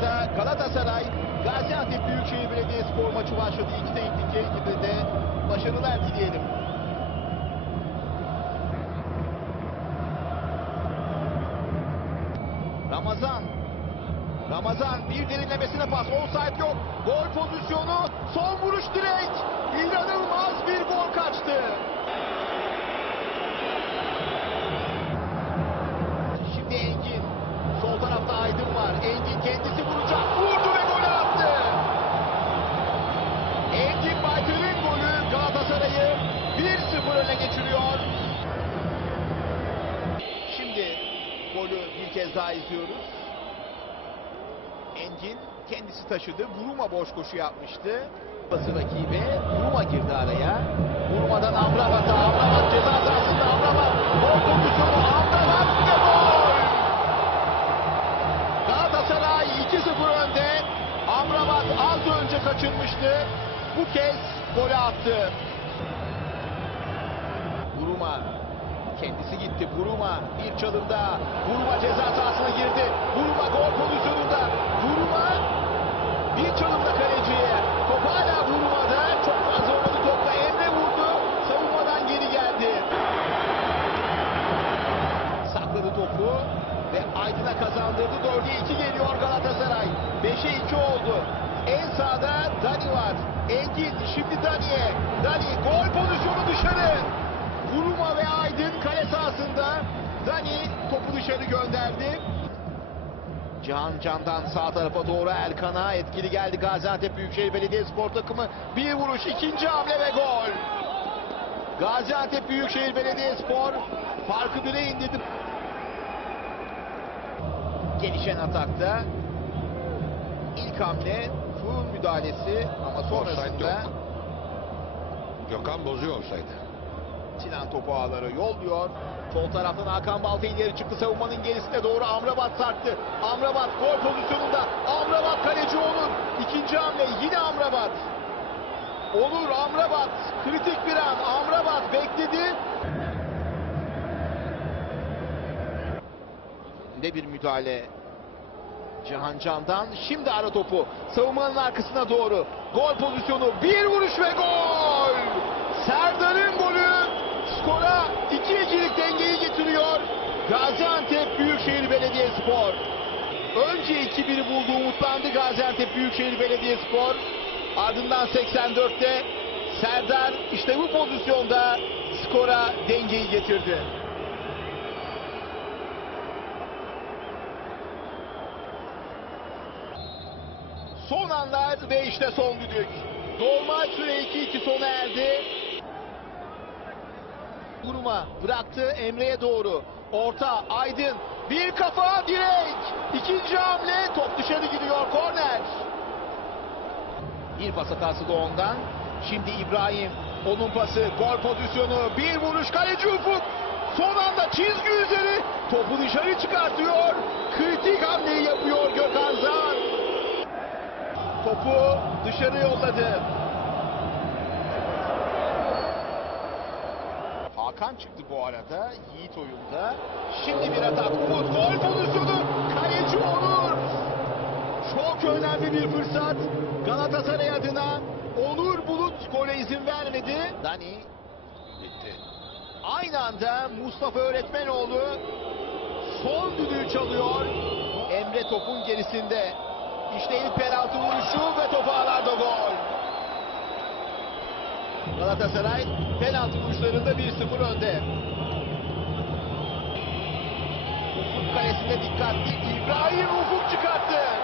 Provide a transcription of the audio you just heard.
sırada Galatasaray Gaziantep Büyükşehir Belediyespor maçı başladı. İki teknik ekibe de başarılar dileyelim. Ramazan Ramazan bir derinlemesine pas. Offside yok. Gol pozisyonu. Son vuruş direkt. İnanılmaz bir gol kaçtı. Kez izliyoruz. Engin kendisi taşıdı. Buruma boş koşu yapmıştı. Bası rakibi. Buruma girdi araya. Buruma'dan Amrabat'a. Amrabat ceza sahasında Amrabat. Gol pozisyonu Amrabat ve gol. Galatasaray 2-0 önde. Amrabat az önce kaçırmıştı. Bu kez golü attı. Buruma kendisi gitti. Buruma bir çalımda. Buruma ceza şimdi Dani'ye. Dani gol pozisyonu dışarı. Buruma ve Aydın kale sahasında. Dani topu dışarı gönderdi. Can Can'dan sağ tarafa doğru Erkan'a etkili geldi Gaziantep Büyükşehir Belediyespor takımı. Bir vuruş ikinci hamle ve gol. Gaziantep Büyükşehir Belediyespor farkı bire indirdi. Gelişen atakta ilk hamle full müdahalesi ama sonrasında. Gökhan bozuyor olsaydı. Sinan topu ağlara yolluyor. Sol taraftan Hakan Balta ileri çıktı savunmanın gerisine doğru Amrabat sarktı. Amrabat gol pozisyonunda. Amrabat kaleci olur. İkinci hamle yine Amrabat. Olur Amrabat. Kritik bir an. Amrabat bekledi. Ne bir müdahale. Cihan Can'dan şimdi ara topu. Savunmanın arkasına doğru. Gol pozisyonu. Bir vuruş ve gol. Serdar'ın golü skora 2-2'lik dengeyi getiriyor. Gaziantep Büyükşehir Belediyespor. Önce 2-1'i buldu umutlandı Gaziantep Büyükşehir Belediyespor. Ardından 84'te Serdar işte bu pozisyonda skora dengeyi getirdi. Son anlar ve işte son düdük. Normal süre 2-2 sona erdi. Buruma bıraktı Emre'ye doğru. Orta Aydın bir kafa direk. İkinci hamle top dışarı gidiyor korner. Bir pas hatası da ondan. Şimdi İbrahim onun pası gol pozisyonu bir vuruş kaleci Ufuk. Son anda çizgi üzeri topu dışarı çıkartıyor. Kritik hamleyi yapıyor Gökhan Zan. Topu dışarı yolladı. Hakan çıktı bu arada. Yiğit oyunda. Şimdi bir atak. Umut gol pozisyonu. Kaleci Onur. Çok önemli bir fırsat. Galatasaray adına Onur Bulut gole izin vermedi. Dani Bitti. aynı anda Mustafa Öğretmenoğlu son düdüğü çalıyor. Emre topun gerisinde. İşte ilk penaltı vuruşu ve top ağlarda gol. Galatasaray penaltı vuruşlarında 1-0 önde. Ufuk kalesinde dikkatli. İbrahim Ufuk çıkarttı.